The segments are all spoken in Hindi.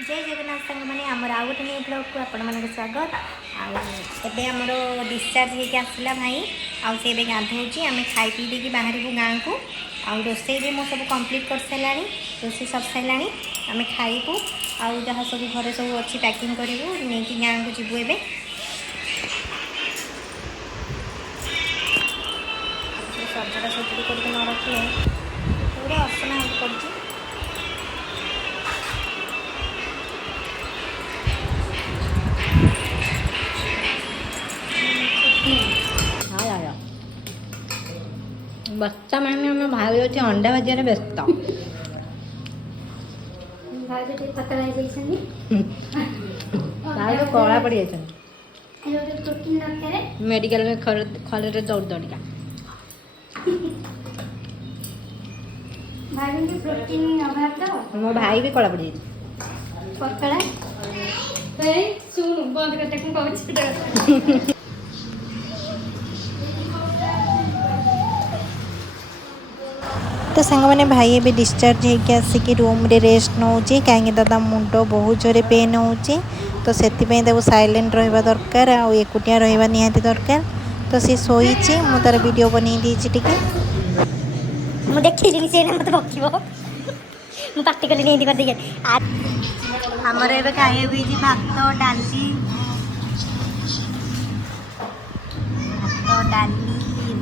जय जगन्नाथ सांग मैंने आमर आउ गोटे न्यू ब्लॉग को आपण मान स्वागत आबे आमर डिस्चार्ज होकर आसला भाई आबे गाधोची आम खाई पी देकी बाहर को गाँ को आउ रोसे भी मो सब कम्प्लीट कर सारा रोसे सब सारा आम खाइबू आउ जहाँ सब घरे सब अच्छी पैकिंग करूँ नहीं गाँ को जीवु ए सजड़ा सजुड़ी करके न रखिले पूरा असना पड़ी बच्चा मैंने हमें भाई अच्छे अंडा भजिया व्यस्त भाई तो पतला है जैसे भाई तो कला पड़ जाए प्रोटीन दरकार है मेडिकल में खड़े दौड़ दौड़िया भाई में प्रोटीन अभाव तो मो भाई भी कला पड़ जाए पतला भाई सुन बंद कर देखूं कहूँ तो सांग मैंने भाई ए डिस्चार्ज होकर आसिक रूम रे रेस्ट नौचे कहीं दादा मुंड बहुत जोरे पेन होचे तो से साइलेंट रहा दरकार आउ एकुटिया रहा निहाती दरकार तो सी शोची मुझे तार वीडियो बनई टी मुझे देखी से मत पकड़ मुझे पार्टी कली नहीं कर आमर ए खाई भात डाली भात डाली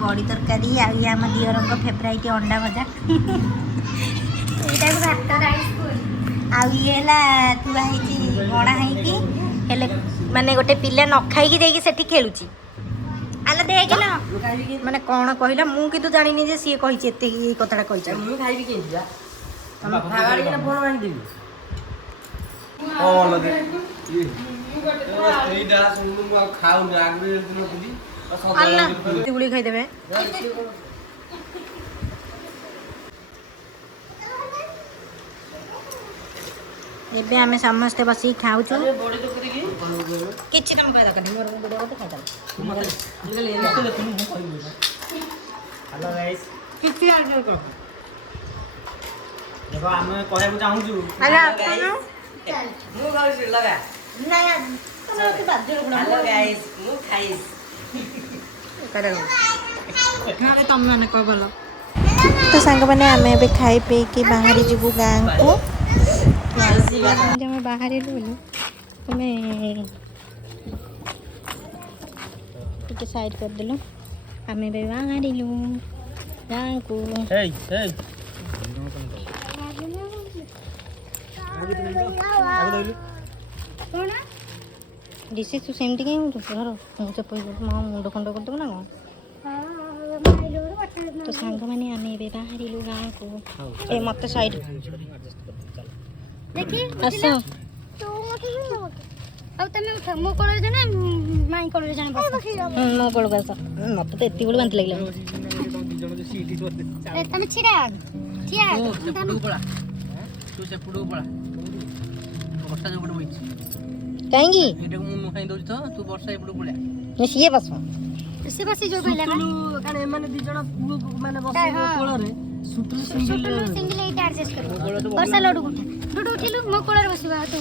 बड़ी तरकारी आम दियर फेवराइट अंडा भजा आईला गणा है माने गोटे पिला न खाई जाकि खेलुची आला देख ना माने कौन कहला मु किंतु जानी जे सी कही एत कथा कही गुड़ी खाईदेवे एबे आम समस्ते बस खाऊ किसी तुम कह दरकार मोर वीडियो तो देखो आम कहू चाहूँ तुम मैंने कह बोल तो सांग मैंने आम ए खाई पी कि बाहर जीवु गाँ को जब बाहर तुम्हें साइड कर देलु आम ए बाहर गाँ को डिशेस तू सेमती कहीं घर मुझे मुंड खंड करदेव ना कौन तो सांग मैंने आम ए बाहर गाँ को ए मत साइड आस मो कलर जने माई कलर जने मो कल आस मत तो एत बांति लगे तुम छिड़ा ठिया कहीं सी बस से बसी जो कहला काने माने दी जण पुओ माने बस कोळ रे सुटल सिंगल एट एडजस्ट कर वर्षा लडू उठा डुडू उठिलु मो कोळर बसबा तो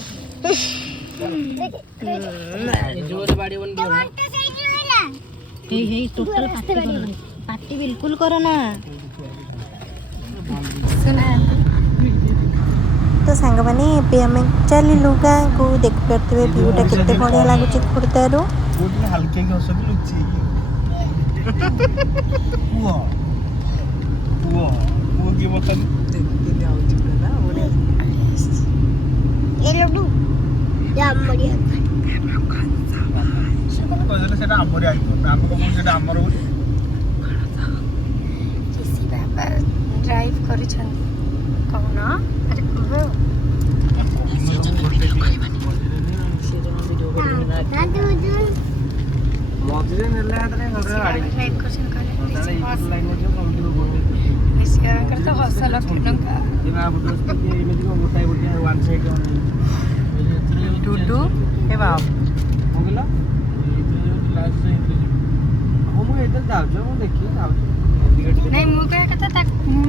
जोर बाड़ी बन टमाटर सही होला हे हे टोटल पार्टी बिल्कुल करो ना तो सांग मैंने ए आम चलू गाँ को देख पारे व्यूटा केते बढ़िया लगुच खुर्दारू हल्के हस भी लुची पुओ पुओ पुओ की बतन दिन आउची ना ओने ए लड्डू या बढ़िया कहले सेटा हमर आइतो हम को सेटा हमर हो किसी बाबा ड्राइव करि छन कहू ना अरे कहो मझे नेला तने घर गाड़ी ड्राइव करछन ताले ई लाइन जो कम किलो बोल इसका करता हौसला लखनका दिना बुटो ये एमति को गोटाई गोटाई वन साइड टूटू ए बाप हो गेला लास्ट से हम इधर जाऊ जो देखि जाऊ नहीं मु कहे कथा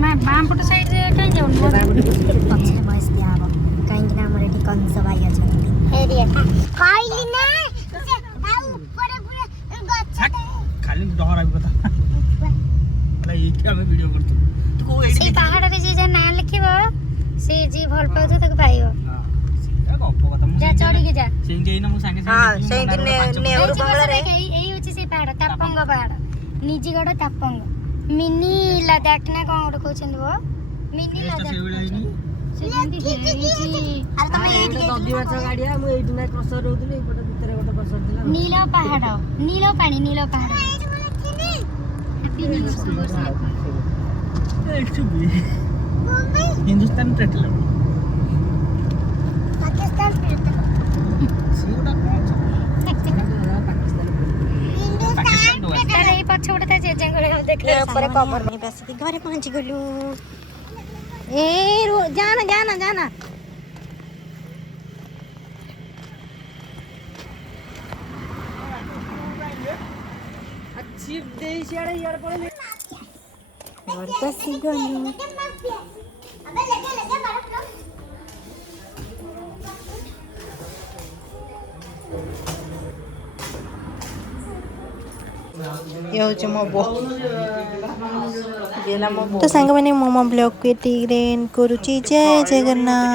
मैं बाम पट साइड रे कहीं जाऊ पछे बस दिया କାହିଁକି ନା ଆମର ଏଠି କଂସ ଭାଇ ଅଛନ୍ତି। କହିଲି ନା ସେ ତା ଉପରେ ପୁରା ଗଛ ଖାଲି ଡହରାବି କଥା ହେଲା ଏଇଠି ଆମେ ଭିଡ଼ିଓ କରୁଥିଲୁ ତୁ କୋଉ ଏଇଠି ସେଇ ପାହାଡ଼ରେ ଯିଏ ଯାହା ନାଁ ଲେଖିବ ସେ ଯିଏ ଭଲ ପାଉଥିବ ତାକୁ ପାଇବ। ସେଇଟା ଗପ କଥା ମୁଁ ଯା ଚଢ଼ିକି ଯା। ସେମିତି ଏଇନା ମୁଁ ସାଙ୍ଗେ ହଁ ଦେଖିଲି ସେମିତି ନେହୁରୁ ବଙ୍ଗଳାରେ ଏଇ ହଉଛି ସେଇ ପାହାଡ଼ ତାପଙ୍ଗ ପାହାଡ଼ ନିଜଗଡ଼ ତାପଙ୍ଗ ମିନି ଲଦାଖ ନା କଣ ଗୋଟେ କହୁଛନ୍ତି ବୋ ମିନି ଲଦାଖ ସେଇଭଳିଆ ହେଇନି ସେ ଯେମିତି ହେଇଛି। ଆରେ ତମେ ଏଇଠି ନଦୀ ମାଛ ଗାଡ଼ିଆ ମୁଁ ଏଇଠି ନା କ୍ରସର ରହୁଥିଲି ଏଇପଟେ ଭିତରେ ଗୋଟେ କ୍ରସର ଥିଲା ନୀଳ ପାହାଡ଼ ନୀଳ ପାଣି ନୀଳ ପାହାଡ଼ ହିନ୍ଦୁସ୍ତାନ ପେଟ୍ରୋଲ ପାକିସ୍ତାନ ସେଗୁଡ଼ା ତାର ଏଇ ପଛ ଗୋଟେ ତା ଜେଜେଙ୍କର ଦେଖିଲେ ଉପରେ କଭର ନେଇ ଆସିକି ଘରେ ପହଞ୍ଚି ଗଲୁ। ଏ ଯାନା ଯାନା ଯାନା ଘରକୁ ଆସି ଗଲୁ। ये हूँ मो बो तो सांग मैंने मो ब्लॉग को एंड करुच्ची। जय जगन्नाथ।